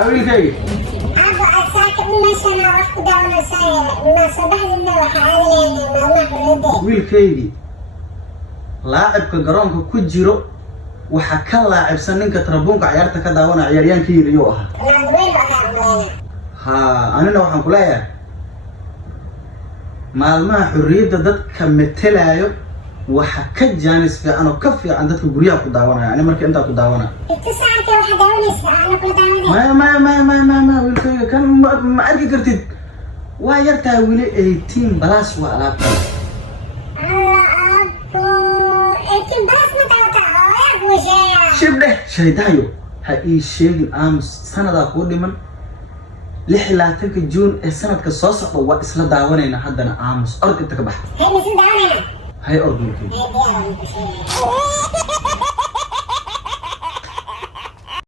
أبيلكي أبو أساك مثلا وقت دولة ساير ما صباح لنا وحالي ما محمود wiilkaygii laacibka garoonka ku jiro waxa ka laacibsan ninka tarabuunka ciyaarta ka daawanaya ciyaaryaankii riyo ah ha anina waxaan ku leeyahay maalmaha xurriyadda dadka metelayo waxa ka jaanis fiican oo ka fiican dadka guryaha ku daawanaya ani markii inta ku daawana ma wiilkayga kan ma arki kartid waa yartaa wili 18 plus waa alaabta shibdhe shaydaayo ha ii sheegin aamus sanadaa kuu dhiman 26 juun ee sanadka soo socda waa isla daawanayna haddana aamus ord inta ka baxa hay ord wiilkayga